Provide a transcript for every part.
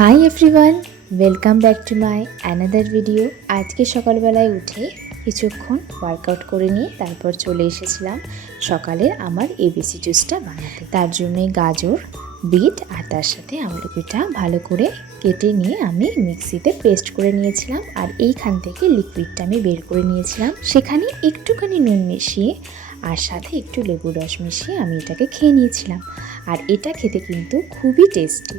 Hi everyone, welcome back to my another video. আজকে সকালবেলায় উঠে কিছুক্ষণ ওয়ার্কআউট করে নিয়ে তারপর চলে এসেছিলাম সকালের আমার এবিসি জুসটা বানাতে। তার জন্যই গাজর, বিট আর তার সাথে আমলকি পিঠা ভালো করে কেটে নিয়ে আমি মিক্সিতে পেস্ট করে নিয়েছিলাম। আর এইখান থেকে লিকুইডটা আমি বের করে নিয়েছিলাম, সেখানে একটুখানি নুন মিশিয়ে আর সাথে একটু লেবুর রস মিশিয়ে আমি এটাকে খেয়ে নিয়েছিলাম। আর এটা খেতে কিন্তু খুবই টেস্টি।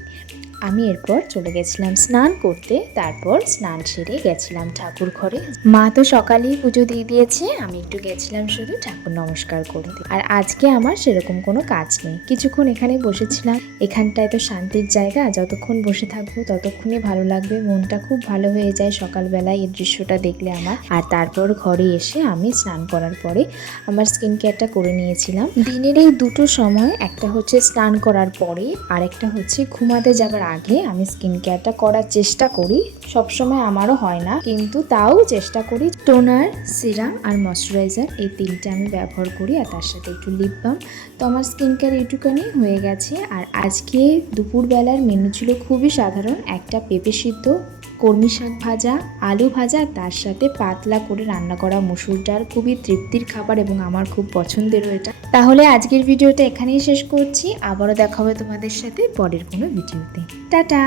আমি এরপর চলে গেছিলাম স্নান করতে। তারপর স্নান সেরে গেছিলাম ঠাকুর ঘরে। মা তো সকালেই পুজো দিয়ে দিয়েছে, আমি একটু গেছিলাম শুধু ঠাকুর নমস্কার করতে। আর আজকে আমার সেরকম কোনো কাজ নেই, কিছুক্ষণ এখানে বসেছিলাম। এখানটায় তো শান্তির জায়গা, যতক্ষণ বসে থাকবো ততক্ষণই ভালো লাগবে, মনটা খুব ভালো হয়ে যায় সকালবেলায় এই দৃশ্যটা দেখলে আমার। আর তারপর ঘরে এসে আমি স্নান করার পরে আমার স্কিন কেয়ারটা করে নিয়েছিলাম। দিনের এই দুটো সময়, একটা হচ্ছে স্নান করার পরে আর একটা হচ্ছে ঘুমাতে যাবার আগে আমি স্কিন কেয়ারটা করার চেষ্টা করি। সবসময় আমারও হয় না, কিন্তু তাও চেষ্টা করি। টোনার, সিরাম আর ময়শ্চারাইজার এই তিনটে আমি ব্যবহার করি, আর তার সাথে একটু লিপ বাম। তো আমার স্কিন কেয়ার এইটুখানি হয়ে গেছে। আর আজকে দুপুরবেলার মেনু ছিল খুবই সাধারণ, একটা পেঁপে সিদ্ধ, কলমি শাক ভাজা, আলু ভাজা, তার সাথে পাতলা করে রান্না করা মসুর ডাল। খুবই তৃপ্তির খাবার এবং আমার খুব পছন্দেরও এটা। তাহলে আজকের ভিডিওটা এখানেই শেষ করছি, আবারও দেখা হবে তোমাদের সাথে পরের কোনো ভিডিওতে। টাটা।